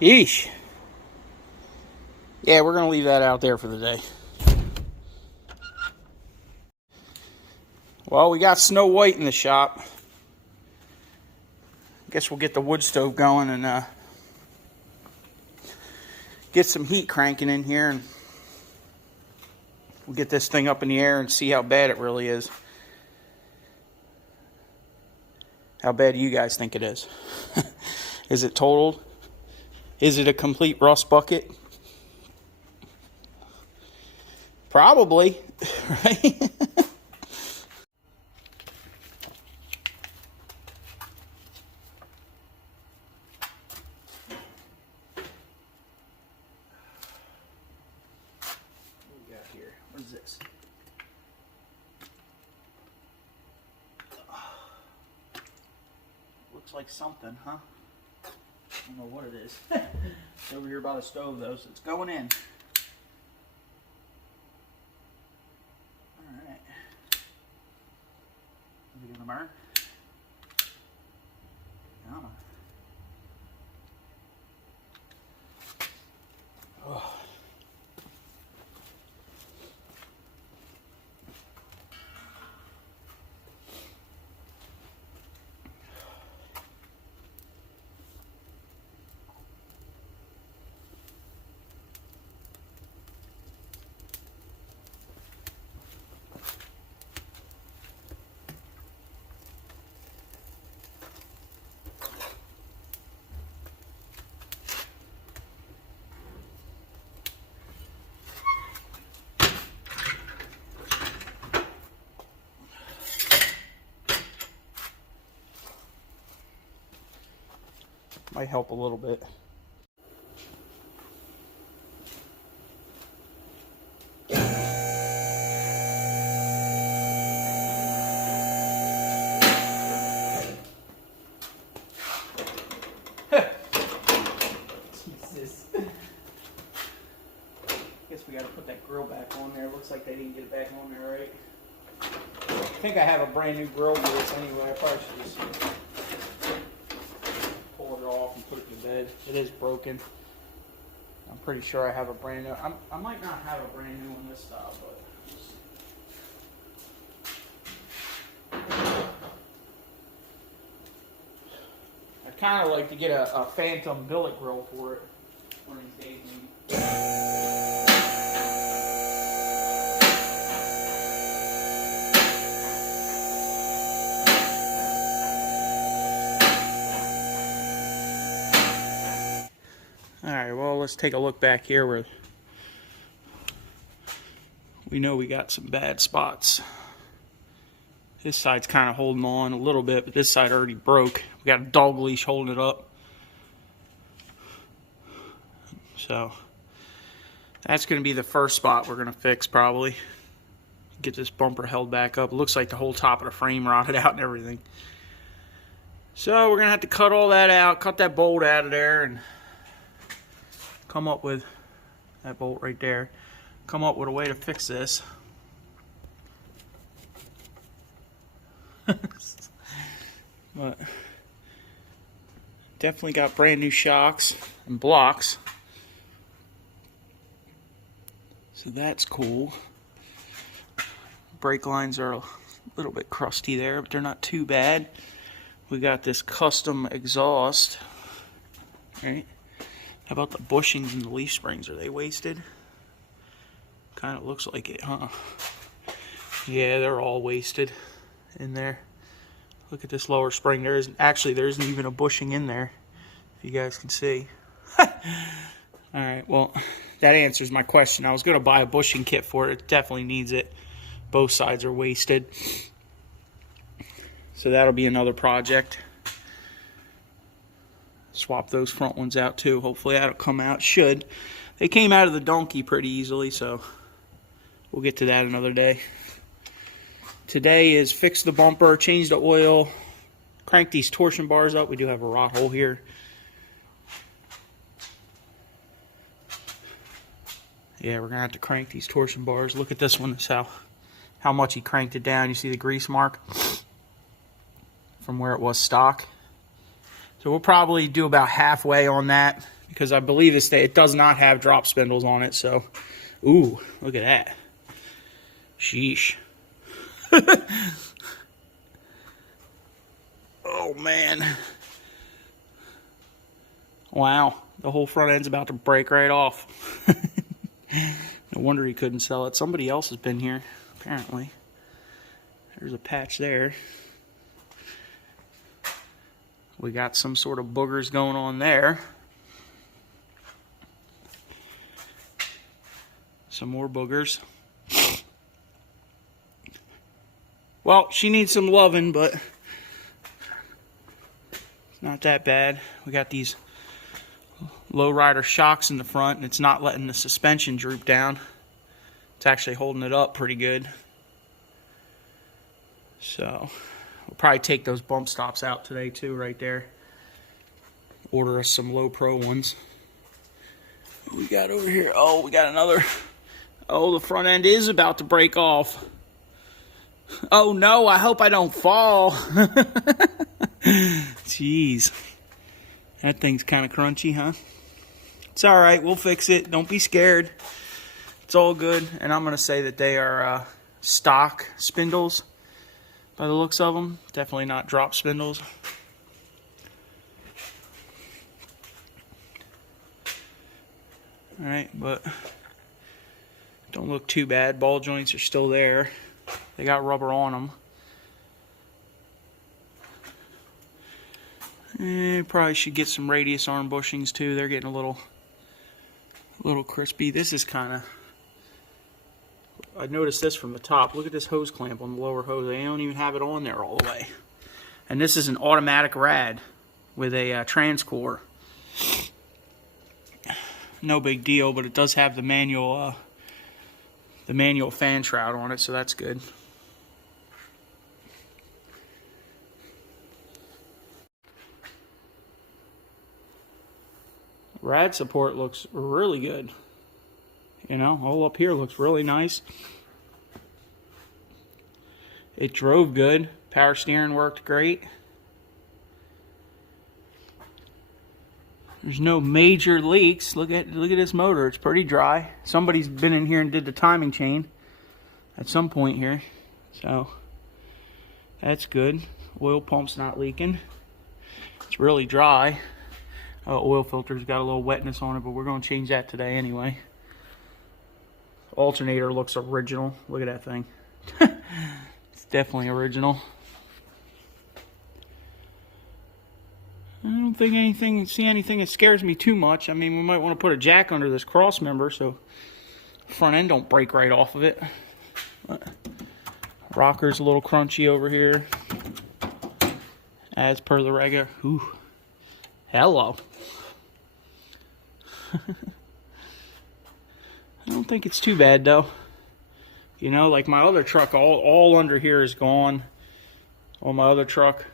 Yeesh. Yeah, we're going to leave that out there for the day. Well, we got Snow White in the shop. Guess we'll get the wood stove going and get some heat cranking in here, and we'll get this thing up in the air and see how bad it really is. How bad do you guys think it is? Is it totaled? Is it a complete rust bucket? Probably, right? What is this? Looks like something, huh? I don't know what it is. It's over here by the stove though, so it's going in. Alright. Is it gonna burn? Come on. Oh. Might help a little bit. Jesus. Guess we gotta put that grill back on there. Looks like they didn't get it back on there, right? I think I have a brand new grill for this anyway. I probably should just pull it off and put it to bed. It is broken. I'm pretty sure I have a brand new. I might not have a brand new one this style, but. I'd kind of like to get a phantom billet grill for it one of these days. Alright, well, let's take a look back here where we know we got some bad spots. This side's kind of holding on a little bit, but this side already broke. We got a dog leash holding it up. So that's going to be the first spot we're going to fix probably. Get this bumper held back up. It looks like the whole top of the frame rotted out and everything. So we're going to have to cut all that out, cut that bolt out of there, and come up with that bolt right there. Come up with a way to fix this. But definitely got brand new shocks and blocks. So that's cool. Brake lines are a little bit crusty there, but they're not too bad. We got this custom exhaust. Right? How about the bushings and the leaf springs? Are they wasted? Kind of looks like it, huh? Yeah, they're all wasted in there. Look at this lower spring. There isn't even a bushing in there, if you guys can see. Alright, well, that answers my question. I was going to buy a bushing kit for it. It definitely needs it. Both sides are wasted. So that'll be another project. Swap those front ones out too. Hopefully that'll come out. Should. They came out of the donkey pretty easily, so we'll get to that another day. Today is fix the bumper, change the oil, crank these torsion bars up. We do have a rot hole here. Yeah, we're going to have to crank these torsion bars. Look at this one. That's how much he cranked it down. You see the grease mark from where it was stock. So we'll probably do about halfway on that. because I believe it does not have drop spindles on it. So, ooh, look at that. Sheesh. Oh, man. Wow. The whole front end's about to break right off. No wonder he couldn't sell it. Somebody else has been here, apparently. There's a patch there. We got some sort of boogers going on there. Some more boogers. Well, she needs some loving, but it's not that bad. We got these lowrider shocks in the front, and it's not letting the suspension droop down. It's actually holding it up pretty good. So we'll probably take those bump stops out today too, right there. Order us some low pro ones. What we got over here? Oh, we got another. Oh, the front end is about to break off. Oh no, I hope I don't fall. Jeez. That thing's kind of crunchy, huh? It's alright, we'll fix it. Don't be scared. It's all good. And I'm going to say that they are stock spindles by the looks of them. Definitely not drop spindles. Alright, but don't look too bad. Ball joints are still there. They got rubber on them. Probably should get some radius arm bushings too. They're getting a little crispy. This is kind of, I noticed this from the top. Look at this hose clamp on the lower hose. They don't even have it on there all the way. And this is an automatic rad with a transcore. No big deal, but it does have the manual fan shroud on it, so that's good. Rad support looks really good. You know, all up here looks really nice. It drove good. Power steering worked great. There's no major leaks. Look at this motor. It's pretty dry. Somebody's been in here and did the timing chain at some point here. So that's good. Oil pump's not leaking. It's really dry. Oil filter's got a little wetness on it, but we're going to change that today anyway. Alternator looks original. Look at that thing. It's definitely original. I don't think see anything that scares me too much. I mean, we might want to put a jack under this cross member so front end don't break right off of it. But rocker's a little crunchy over here, as per the regular. Ooh, hello. I don't think it's too bad though. You know, like my other truck, all under here is gone. On my other truck,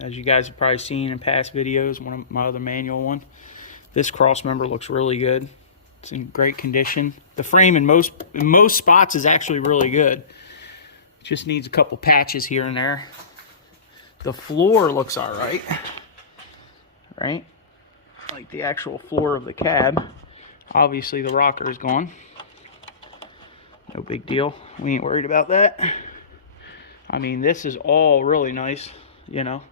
as you guys have probably seen in past videos, one of my other manual one. This cross member looks really good. It's in great condition. The frame in most spots is actually really good. It just needs a couple patches here and there. The floor looks alright. Right? Like the actual floor of the cab. Obviously the rocker is gone. No big deal. We ain't worried about that. I mean, this is all really nice, you know.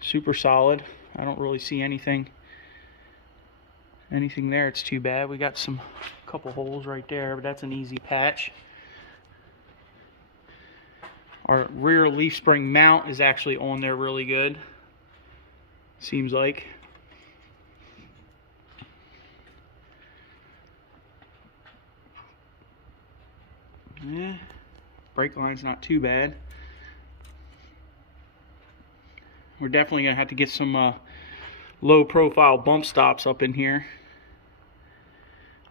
Super solid. I don't really see anything there. It's too bad. We got some couple holes right there, but that's an easy patch. Our rear leaf spring mount is actually on there really good. Seems like. Yeah, brake line's not too bad. We're definitely gonna have to get some low profile bump stops up in here.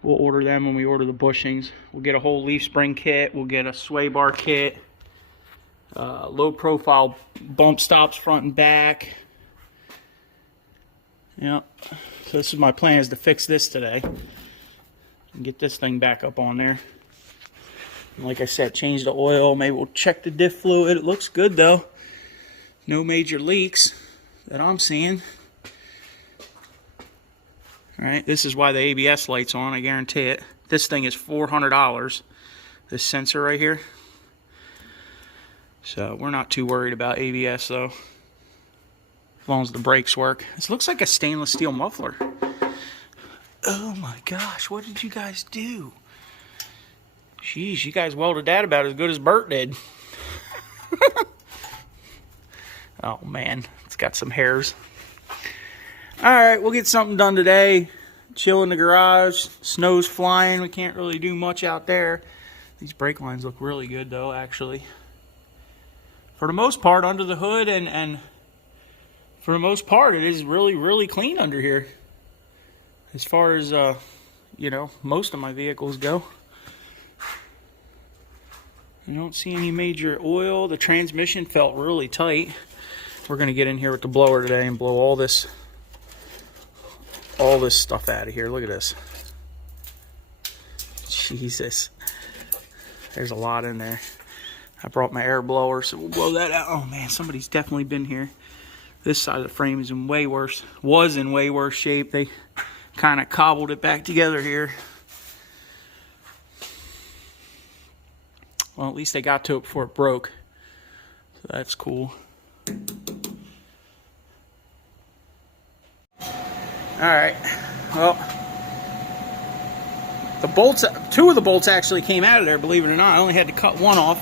We'll order them when we order the bushings. We'll get a whole leaf spring kit. We'll get a sway bar kit. Low profile bump stops front and back. Yep. So this is my plan, is to fix this today and get this thing back up on there. And like I said, change the oil. Maybe we'll check the diff fluid. It looks good though. No major leaks that I'm seeing. All right, this is why the ABS light's on, I guarantee it. This thing is $400, this sensor right here. So we're not too worried about ABS though, as long as the brakes work. This looks like a stainless steel muffler. Oh my gosh, what did you guys do? Jeez, you guys welded that about as good as Bert did. Oh man, it's got some hairs. Alright, we'll get something done today. Chill in the garage. Snow's flying. We can't really do much out there. These brake lines look really good though, actually. For the most part, under the hood and for the most part, it is really clean under here. As far as, you know, most of my vehicles go. I don't see any major oil. The transmission felt really tight. We're going to get in here with the blower today and blow all this stuff out of here. Look at this. Jesus. There's a lot in there. I brought my air blower, so we'll blow that out. Oh man, somebody's definitely been here. This side of the frame is in way worse, was in way worse shape. They kind of cobbled it back together here. Well, at least they got to it before it broke. So that's cool. Alright, well, the bolts, two of the bolts actually came out of there, believe it or not. I only had to cut one off.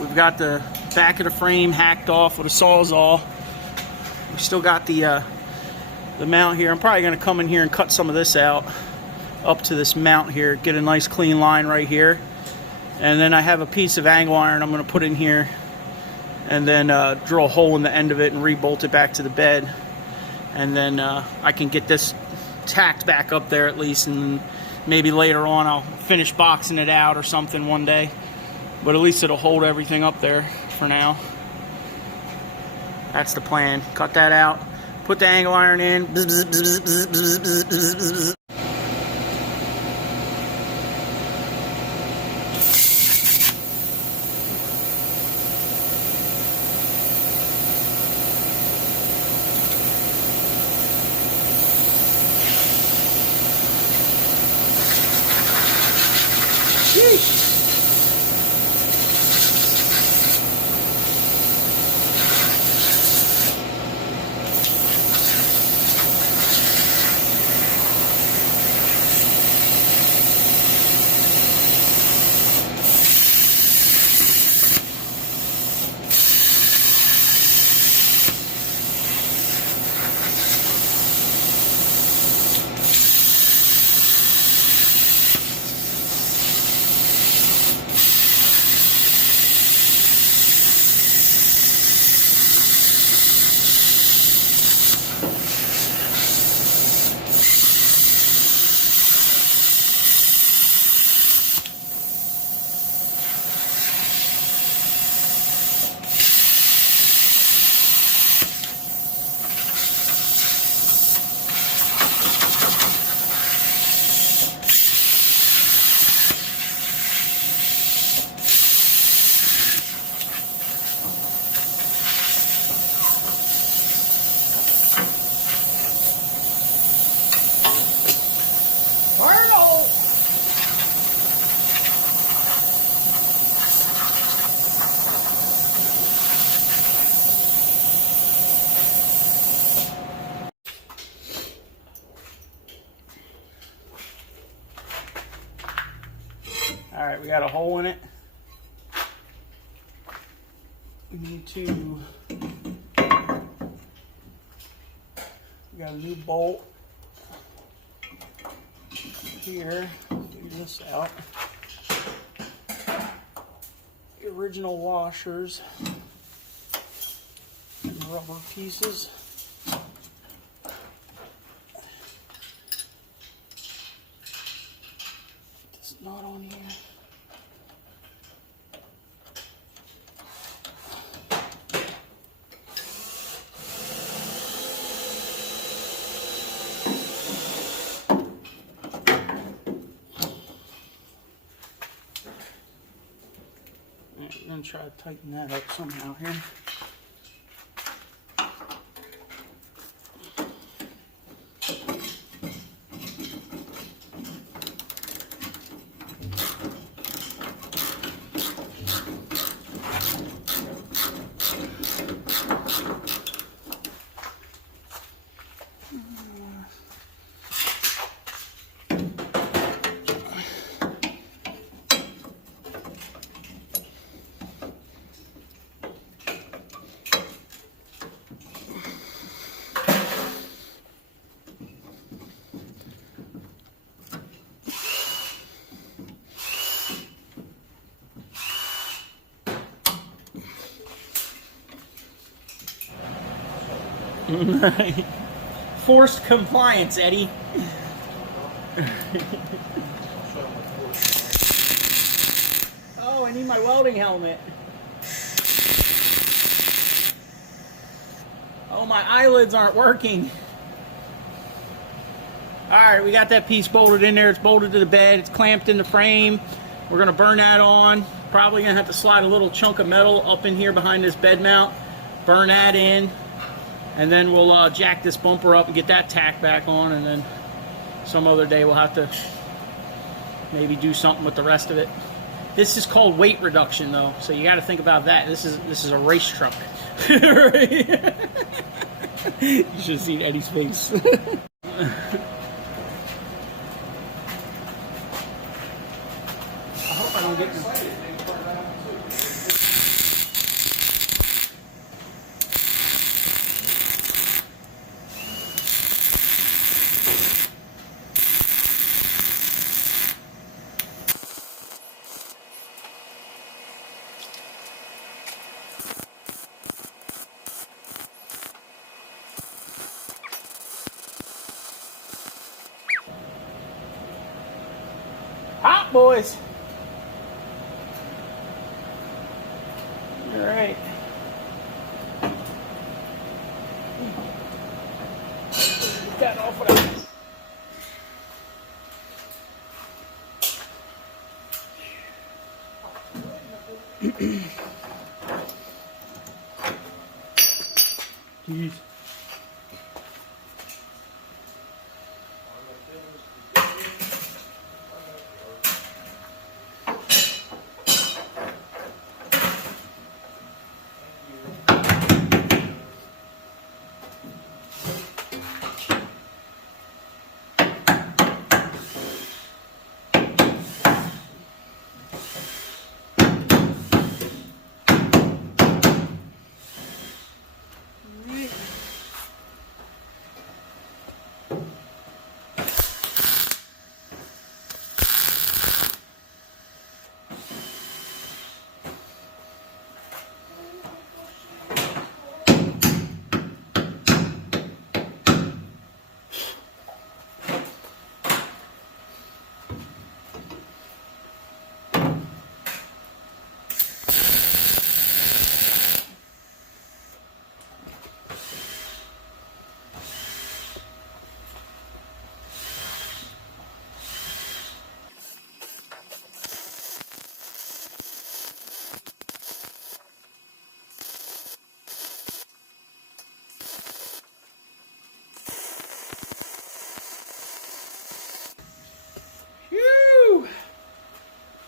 We've got the back of the frame hacked off with a Sawzall. We still got the mount here. I'm probably going to come in here and cut some of this out up to this mount here, get a nice clean line right here. And then I have a piece of angle iron I'm going to put in here and then drill a hole in the end of it and re-bolt it back to the bed. And then I can get this tacked back up there at least, and maybe later on I'll finish boxing it out or something one day. But at least it'll hold everything up there for now. That's the plan. Cut that out, put the angle iron in. Bzz, bzz, bzz, bzz, bzz, bzz, bzz, bzz. Alright, we got a hole in it. We need to, we got a new bolt here. Figure this out. The original washers and rubber pieces. It's not on here. I'm going to try to tighten that up somehow here. Forced compliance, Eddie. Oh, I need my welding helmet. Oh, my eyelids aren't working. Alright, we got that piece bolted in there. It's bolted to the bed. It's clamped in the frame. We're going to burn that on. Probably going to have to slide a little chunk of metal up in here behind this bed mount. Burn that in. And then we'll jack this bumper up and get that tack back on. And then some other day we'll have to maybe do something with the rest of it. This is called weight reduction, though. So you got to think about that. This is a race truck. You should have seen Eddie's face. I hope I don't get excited. Hot, boys. All right. Get that off of that. Jeez.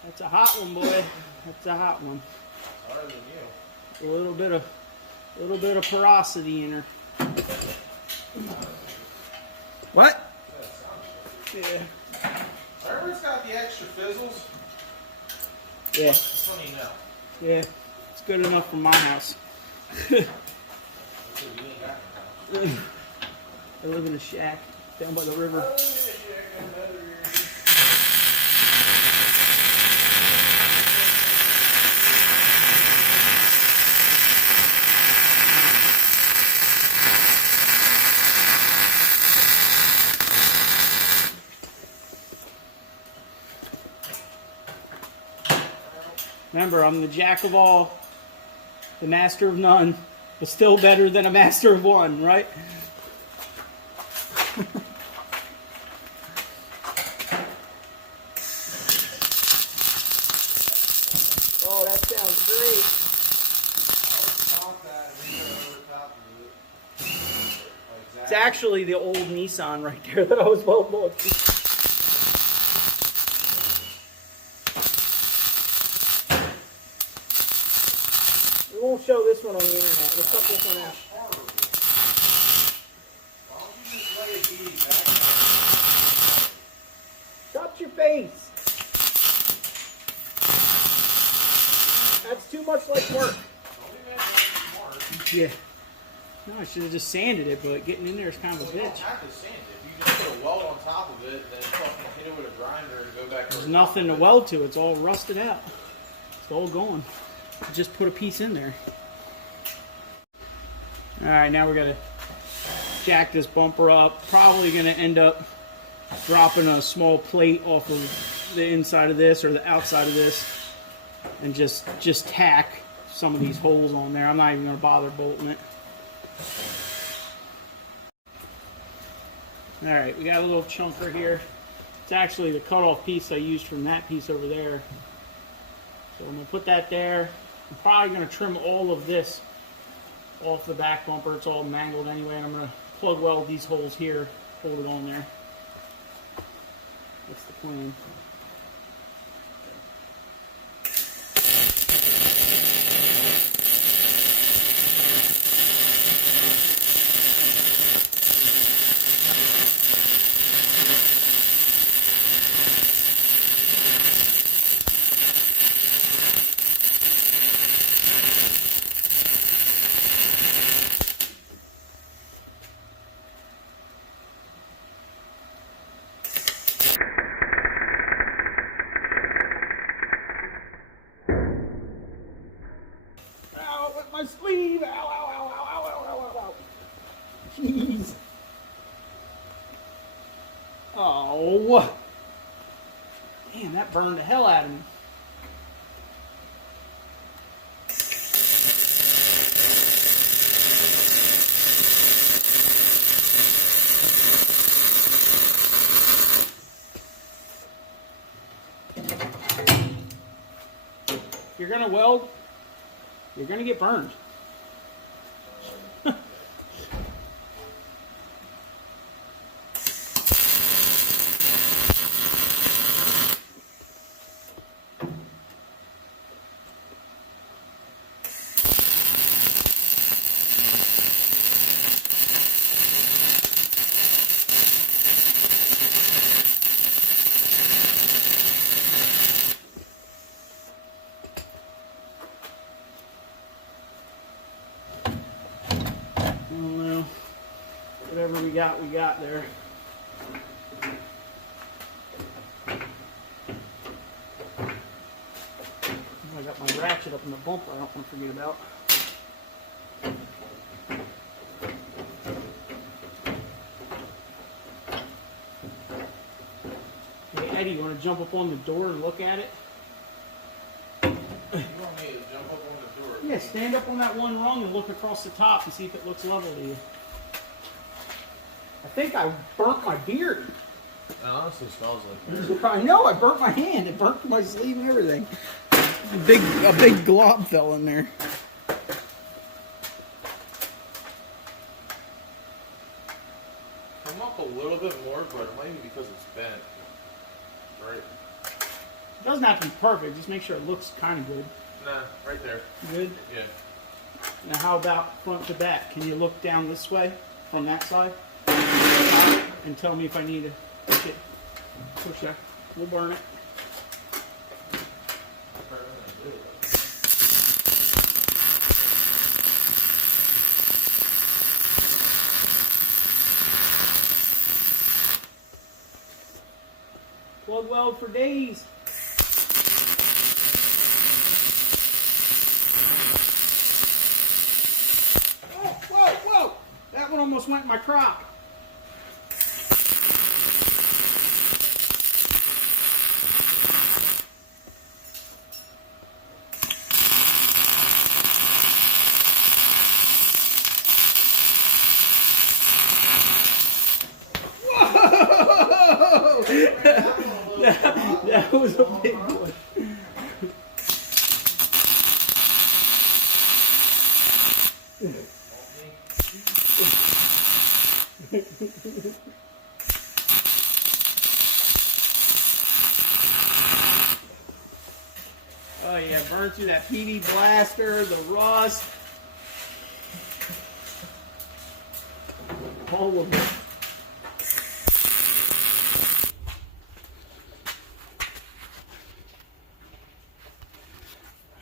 That's a hot one, boy. That's a hot one. Harder than you. A little bit of porosity in her. What? Yeah. Remember it's got the extra fizzles? Yeah. It's funny now. Yeah. It's good enough for my house. I live in a shack down by the river. Remember, I'm the jack of all, the master of none, but still better than a master of one, right? Oh, that sounds great. It's actually the old Nissan right there that I was welding. We won't show this one on the internet. Let's cut this one out. Shut your face. That's too much like work. Yeah. No, I should have just sanded it, but getting in there is kind of a bitch. You don't have to sand it. If you just put a weld on top of it, then fucking hit it with a grinder and go back. There's nothing to weld to. It's all rusted out. It's all gone. Just put a piece in there. All right, now we're gonna jack this bumper up. Probably going to end up dropping a small plate off of the inside of this or the outside of this and just tack some of these holes on there. I'm not even going to bother bolting it. Alright, we got a little chunker here. It's actually the cutoff piece I used from that piece over there. So I'm going to put that there. I'm probably going to trim all of this off the back bumper. It's all mangled anyway, and I'm going to plug weld these holes here, hold it on there. That's the plan. My sleeve! Ow, ow, ow, ow, ow, ow, ow, ow. Jeez. Oh. Damn, that burned the hell out of me. If you're gonna weld, you're gonna get burned. Whatever we got there. I got my ratchet up in the bumper I don't want to forget about. Hey Eddie, you want to jump up on the door and look at it? You want me to jump up on the door? Yeah, stand up on that one rung and look across the top and see if it looks level to you. I think I burnt my beard. It honestly smells like beer. I know, I burnt my hand. It burnt my sleeve and everything. A big glob fell in there. Come up a little bit more, but it might be because it's bent. Right? It doesn't have to be perfect. Just make sure it looks kind of good. Nah, right there. Good? Yeah. Now how about front to back? Can you look down this way from that side? And tell me if I need to push it. Push that. We'll burn it. Plug weld for days. Whoa! That one almost went in my crop. That was a big one. Oh yeah, burn through that PV blaster, the rust, all of it.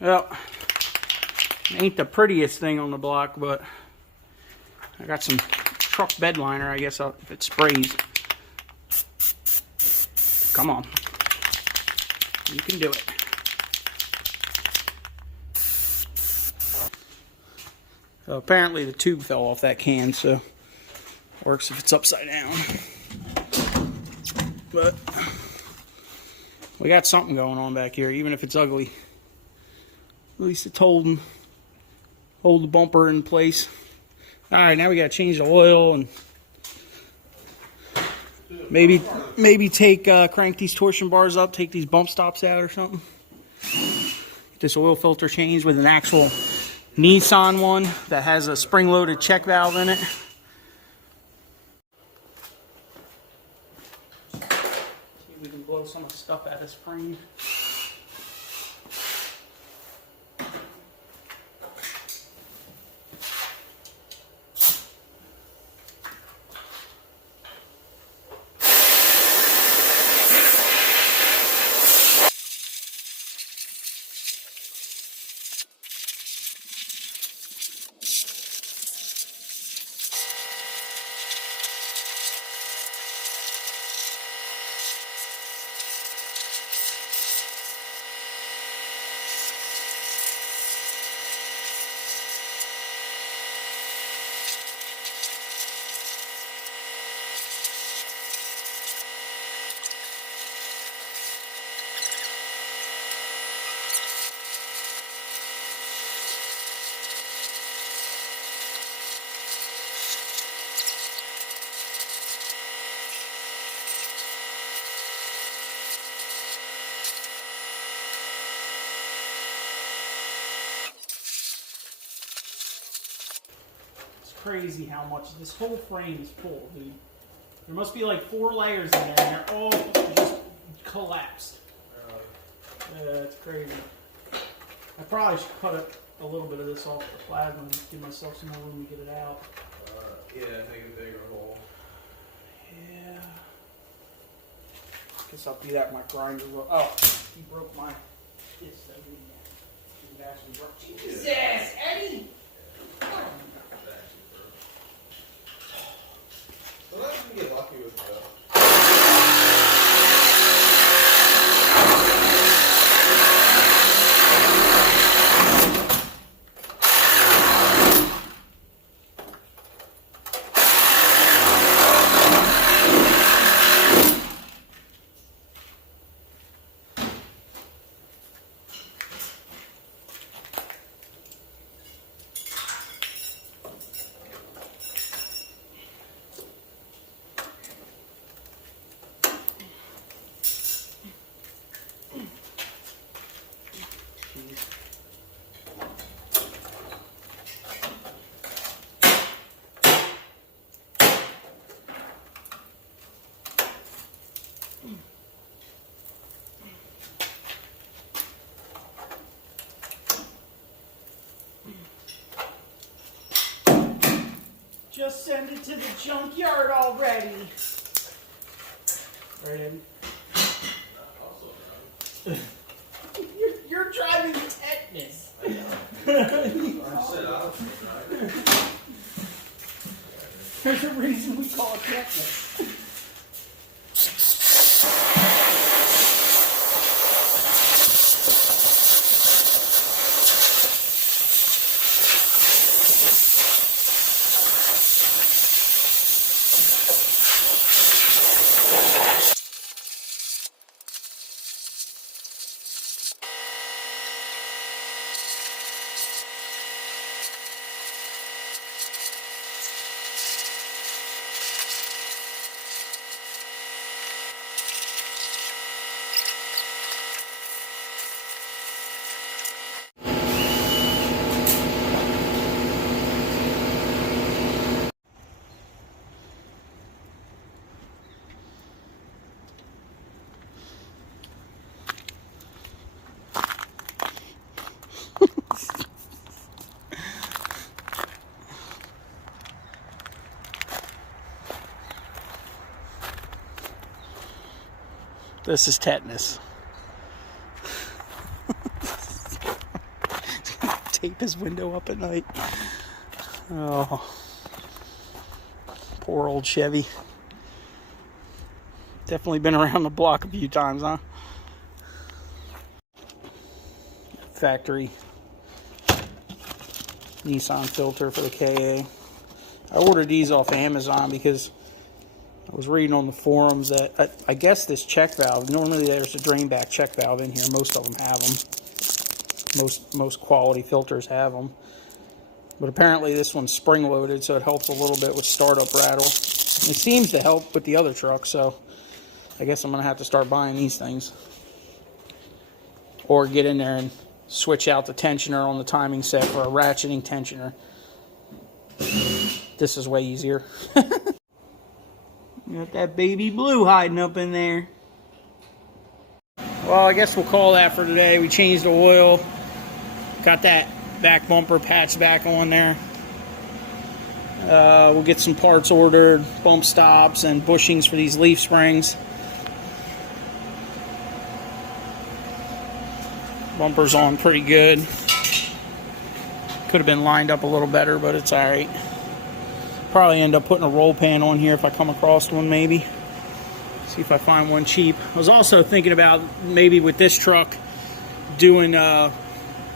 Well, it ain't the prettiest thing on the block, but I got some truck bed liner, I guess, if it sprays. Come on. You can do it. So apparently the tube fell off that can, so Works if it's upside down. But we got something going on back here, even if it's ugly. At least it's hold the bumper in place. Alright, now we gotta change the oil and maybe crank these torsion bars up, take these bump stops out or something. Get this oil filter changed with an actual Nissan one that has a spring-loaded check valve in it. See if we can blow some of the stuff out of this frame. Crazy how much this whole frame is full, dude. There must be like 4 layers in there, and they're all just collapsed. Yeah, it's crazy. I probably should cut a little bit of this off the plasma and give myself some more room to get it out. Yeah, make a bigger hole. Yeah. Guess I'll do that with my grinder. Oh, he broke my. Yes, he actually broke. Jesus, Eddie! Sometimes you get lucky with that. Just send it to the junkyard already. Right, Eddie? You're driving tetanus. I said I was driving. There's a reason we call it tetanus. This is tetanus. Tape his window up at night. Oh, poor old Chevy. Definitely been around the block a few times, huh? Factory Nissan filter for the KA. I ordered these off Amazon because I was reading on the forums that I guess this check valve, normally there's a drain back check valve in here. Most of them have them. Most quality filters have them. But apparently this one's spring loaded, so it helps a little bit with startup rattle. It seems to help with the other truck, so I guess I'm going to have to start buying these things. Or get in there and switch out the tensioner on the timing set for a ratcheting tensioner. This is way easier. Got that baby blue hiding up in there. Well, I guess we'll call that for today. We changed the oil. Got that back bumper patch back on there. We'll get some parts ordered, bump stops and bushings for these leaf springs. Bumper's on pretty good. Could have been lined up a little better, but it's alright. Probably end up putting a roll pan on here if I come across one, maybe. See if I find one cheap. I was also thinking about maybe with this truck doing the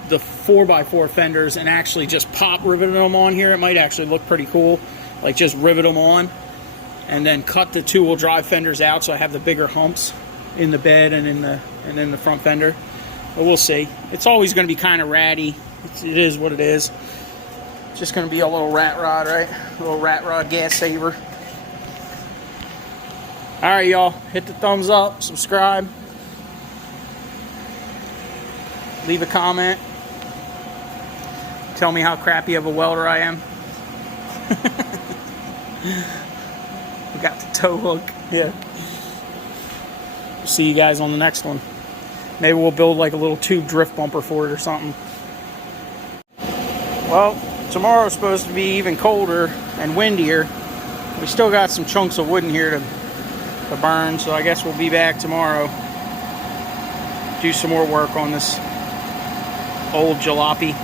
4x4 fenders and actually just pop riveting them on here. It might actually look pretty cool. Like just rivet them on and then cut the two-wheel drive fenders out so I have the bigger humps in the bed and in the front fender. But we'll see. It's always going to be kind of ratty. It is what it is. Just going to be a little rat rod, right? A little rat rod gas saver. Alright, y'all. Hit the thumbs up. Subscribe. Leave a comment. Tell me how crappy of a welder I am. We got the tow hook. Yeah. See you guys on the next one. Maybe we'll build like a little tube drift bumper for it or something. Well, tomorrow's supposed to be even colder and windier. We still got some chunks of wood in here to burn, so I guess we'll be back tomorrow. Do some more work on this old jalopy.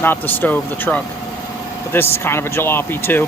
Not the stove, the truck. But this is kind of a jalopy too.